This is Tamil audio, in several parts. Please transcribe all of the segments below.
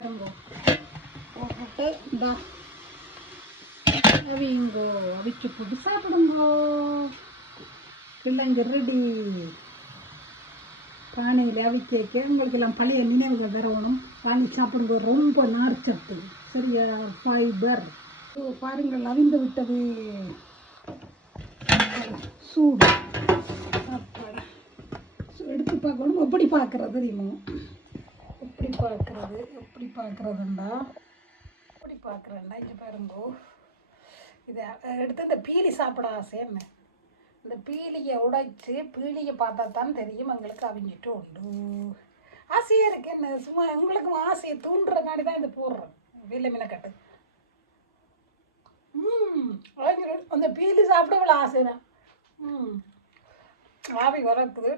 போட்டுட்டு இந்தா. அவிங்கோ அவிச்சு போட்டு சாப்பிடுங்கோ பிள்ளைங்க ரெடி பானையில் அவிச்சேக்க உங்களுக்கு எல்லாம் பழைய நினைவுகள் வரணும். வாங்கி சாப்பிடுங்க ரொம்ப நார்ச்சத்து. சரியா? ஃபைபர் ஓ பாருங்கள் அவிந்து விட்டது. சூடு. எடுத்து பார்க்கணும். எப்படி பார்க்குறது தெரியுமா? பார்க்குறது? எப்படி பார்க்குறதுண்டா? எப்படி பார்க்குறேன்டா? இங்கே பாருங்கோ. இதை எடுத்து இந்த பீலி சாப்பிட ஆசைன்னு இந்த பீலியை உடைச்சு பீலியை பார்த்தா தான் தெரியும் எங்களுக்கு அவிஞ்சிட்டு உண்டு. ஆசையாக இருக்கு என்ன? சும்மா உங்களுக்கும் ஆசையை தூண்டுறக்காண்டி தான் இதை போடுறேன். வீட்டில் மீனக்கட்டு. ம் அந்த பீலி சாப்பிட இவ்வளோ ஆசை தான். ம். ஆவி வரக்குது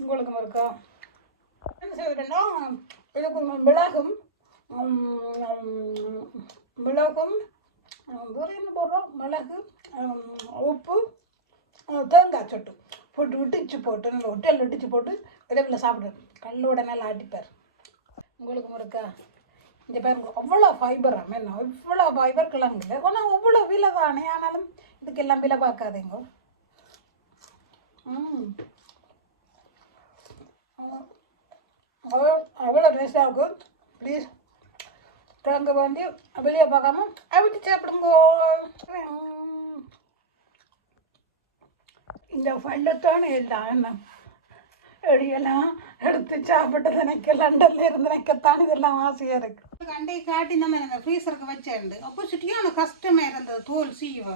உங்களுக்கும் இருக்கா? என்ன செய்யறேன்னா இதுக்கு மிளகும் மிளகும் ம், என்ன போடுறோம்? மிளகு உப்பு தேங்காய் சொட்டு போட்டு இடிச்சு போட்டு நல்லா ஒட்டையில் இடிச்சு போட்டு விரைவில் சாப்பிடுவேன் கல்லோட நல்லா ஆட்டிப்பார். உங்களுக்கு முறுக்கா இந்த பாருங்க அவ்வளோ ஃபைபர் என்ன இவ்வளோ ஃபைபர் கிழங்குல ஆனால் அவ்வளோ விலை தானே ஆனாலும் இதுக்கெல்லாம் விலை பார்க்காதீங்க. ம் அவ்வளோ அவ்வளோ டேஸ்டாக இருக்கும். ப்ளீஸ் கிழங்கு வந்து வெளியே பார்க்காம அவிட்டு சாப்பிடுங்க. இந்த பள்ளத்தானே எல்லாம்? என்ன எடியெல்லாம் எடுத்து சாப்பிட்டு நினைக்க லண்டன்ல இருந்து நினைக்கத்தான் இதெல்லாம் ஆசையாக இருக்கு. கண்டை காட்டி நம்ம இந்த ஃப்ரீசருக்கு வச்சேண்டு அப்போ சுட்டியான கஷ்டமாக இருந்தது தோல் சீவ?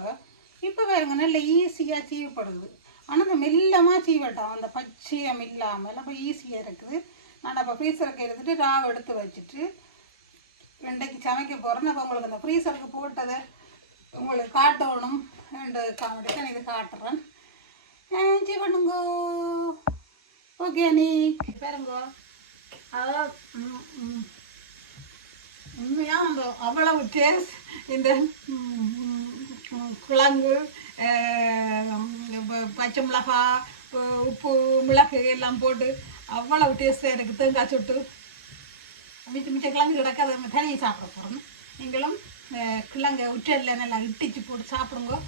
இப்போ பாருங்க நல்ல ஈஸியாக சீவப்படுது. ஆனால் அந்த மெல்லமாக சீவட்டும். அந்த பச்சையம் இல்லாமல் ரொம்ப ஈஸியாக இருக்குது. நான் அப்போ ஃப்ரீசருக்கு எடுத்துட்டு ராவ் எடுத்து வச்சுட்டு ரெண்டைக்கு சமைக்க போகிறேன் அப்போ உங்களுக்கு அந்த ஃப்ரீசருக்கு போட்டதை உங்களுக்கு காட்டணும். காமெடி தான் இது காட்டுறேன். ஜி பண்ணுங்க. ஓகே நீ பாருங்க. அதாவது ம், ம். உண்மையா அந்த அவ்வளவு டேஸ்ட் இந்த கிழங்கு பச்சை மிளகா உப்பு மிளகு எல்லாம் போட்டு அவ்வளவு டேஸ்ட்டாக இருக்குது தேங்காய் சுட்டு. மிச்ச மிச்ச கிழங்கு கிடக்காத. அதை தனியாக சாப்பிட போகிறோம் நீங்களும் அஹ், கிழங்கை உச்சல்ல நல்லா இட்டிச்சு போட்டு சாப்பிடுங்க.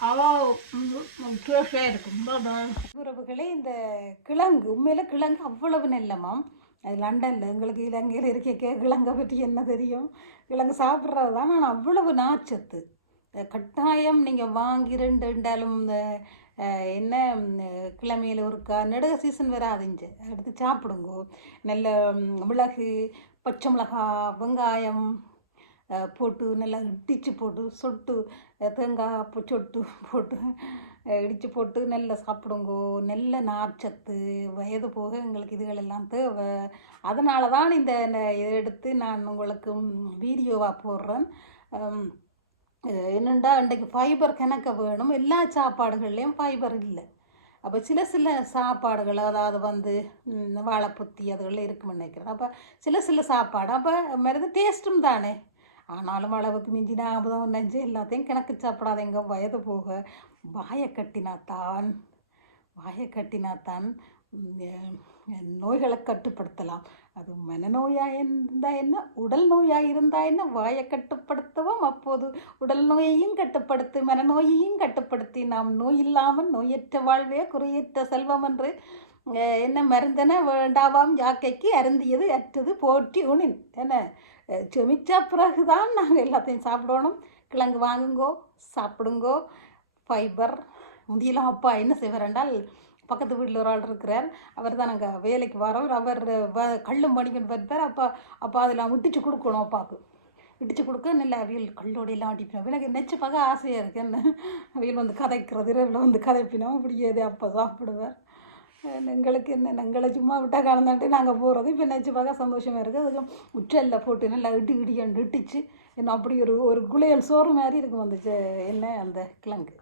அவ்வளோ இருக்கும். உறவுகளே இந்த கிழங்கு உண்மையில் கிழங்கு அவ்வளவு நெல்லமாம் அது லண்டனில் எங்களுக்கு இலங்கையில் இருக்க கிழங்கை பற்றி என்ன தெரியும்? கிழங்கு சாப்பிட்றது தான் ஆனால் அவ்வளவு நாச்சத்து கட்டாயம் நீங்கள் வாங்கி ரெண்டு ரெண்டாலும் இந்த என்ன கிழமையில் ஒருக்கா நெடுக சீசன் வராதுங்க எடுத்து சாப்பிடுங்க. நல்ல மிளகு பச்சை மிளகா வெங்காயம் போட்டு நல்லா இடித்து போட்டு சொட்டு தேங்காய் சொட்டு போட்டு இடித்து போட்டு நல்லா சாப்பிடுங்கோ. நல்ல நார்ச்சத்து வயது போக எங்களுக்கு இதுகளெல்லாம் தேவை. அதனால தான் இந்த ந- இதை எடுத்து நான் உங்களுக்கு வீடியோவாக போடுறேன். என்னெண்டா இன்றைக்கு ஃபைபர் கணக்க வேணும் எல்லா சாப்பாடுகள்லேயும் ஃபைபர் இல்லை அப்போ சில சில சாப்பாடுகள் அதாவது வந்து வாழைப்புத்தி அதுகளில் இருக்கும்னு நினைக்கிறேன் அப்போ சில சில சாப்பாடு அப்போ மருந்து டேஸ்ட்டும் தானே ஆனாலும் அளவுக்கு மிஞ்சி ஞாபகம் நெஞ்சு எல்லாத்தையும் கணக்கு சாப்பிடாதீங்க வயது போக வாயை கட்டினாத்தான் வாயை கட்டினாத்தான் நோய்களை கட்டுப்படுத்தலாம் அது மனநோயாக இருந்தால் என்ன உடல் நோயாக இருந்தால் என்ன? வாயை கட்டுப்படுத்தவும் அப்போது உடல் நோயையும் கட்டுப்படுத்தி மனநோயையும் கட்டுப்படுத்தி. நாம் நோய் இல்லாமல் நோயற்ற வாழ்வே குறையற்ற செல்வம் என்று என்ன மருந்தென வேண்டாவாம் யாக்கைக்கு அருந்தியது அற்றது போட்டி உணின் என்ன அஹ், செமிச்ச பிறகுதான் நாங்கள் எல்லாத்தையும் சாப்பிடணும். கிழங்கு வாங்குங்கோ சாப்பிடுங்கோ. ஃபைபர் முந்தியெல்லாம் அப்பா என்ன செய்வார் என்றால் பக்கத்து வீட்டில் ஒரு ஆள் இருக்கிறார். அவர் தான் நாங்கள் வேலைக்கு வரவர் அவர் வ கல்லும் மணிக்கன் வைப்பார் அப்போ அப்போ அதெல்லாம் விட்டுச்சு கொடுக்கணும் அப்பாவுக்கு. இடித்து கொடுக்க நல்ல அவியல் கல்லோடையெல்லாம் அடிப்பினோம். எனக்கு நெச்சு பார்க்க ஆசையாக இருக்கு. என்ன? அவியல் வந்து கதைக்கிறது இரவில் வந்து கதைப்பினோம். இப்படியே அப்போ சாப்பிடுவார். எங்களுக்கு என்ன? எங்களை சும்மா விட்டா கலந்துட்டு நாங்கள் போகிறது இப்போ நெச்சு பார்க்க சந்தோஷமாக இருக்குது அதுக்கும் உச்சல்ல போட்டு நல்லா இடி இடியாண்டு இட்டிச்சு என்ன அப்படி ஒரு ஒரு குளியல் சோறு மாதிரி இருக்கும் வந்துச்சு. என்ன அந்த கிழங்கு?